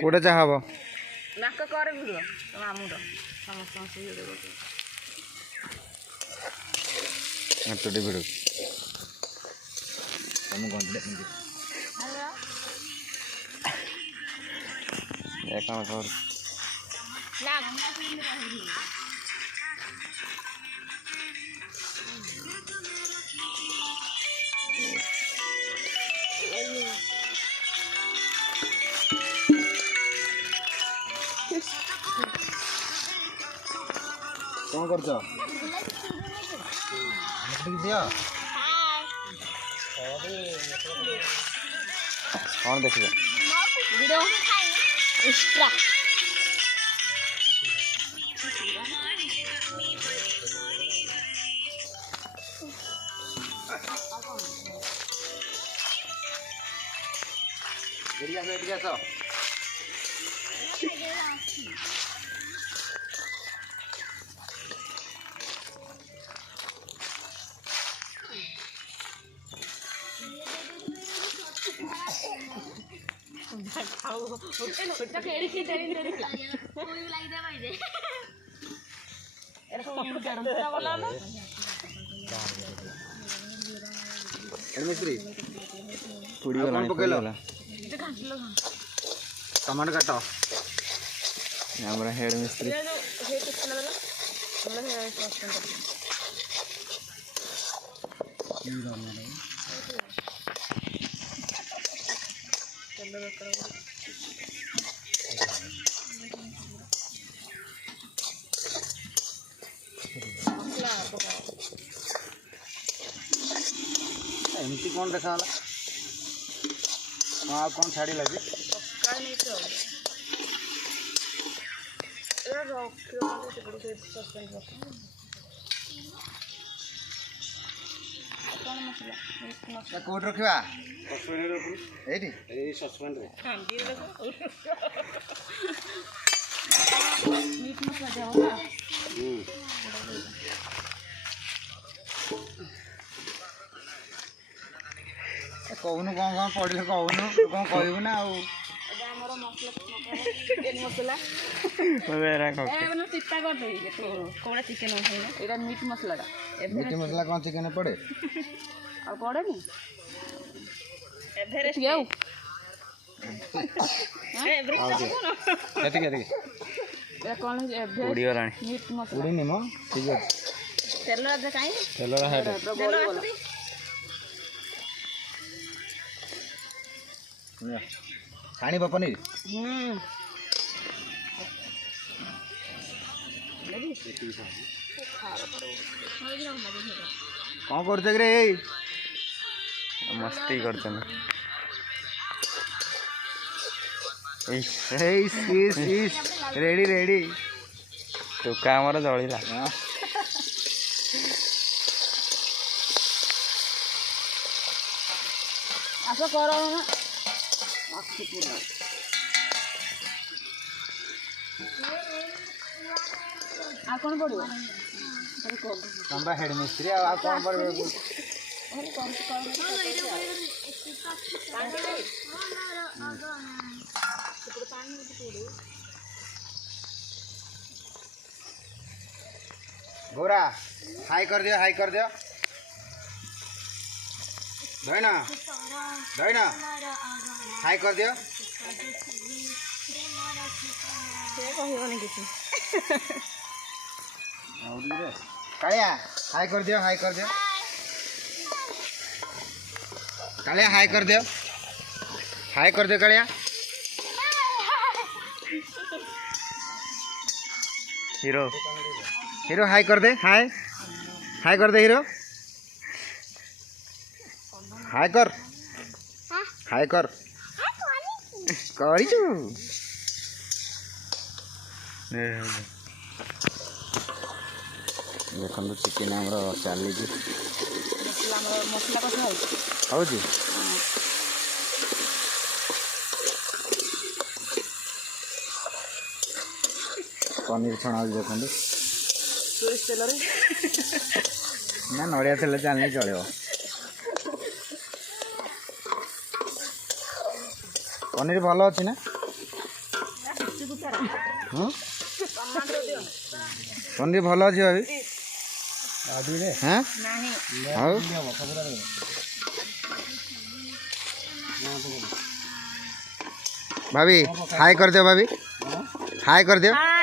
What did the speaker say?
कोड़े चाह हब नाक कर भिड़ मामूर समस्त भिड़ कौन कर कौन कर कौन देख वीडियो एक्स्ट्रा मिस्त्री पुड़ी वाला टमाटर काट हमारा हेड मिस्त्री एमती कौन देखा हाँ कौन छाड़ी लगे कोट रखा कहूनु कौन कौन पड़े कहूनु कौन कहबू ना मीट मसला मीट मसला कौन चिकन पड़े पड़े मीट मसला ठीक है तेल छाणी पनीर कौन करते रे मस्ती करते रेडी रेडी तो काम जलिला आस कर कौन पड़ो तंबा हेड मिस्त्री आ कौन पड़े गोरा हाई कर दियो धैना हाई कर दियो कालिया हाई कर दियो कालिया हाई कर दियो कालिया हीरो हाई कर दे हाई कर दे हीरो हाई कर करिछु देखो चिकेन चली मसला कसा हो पनीर छणा देखो सोरिष तेल ना नड़िया तेल चलने चलो पनीर भल अच्छी ना पनीर भल अच्छी भाभी हाँ ଆଉ भाभी हाय कर दियो भाभी हाय कर दियो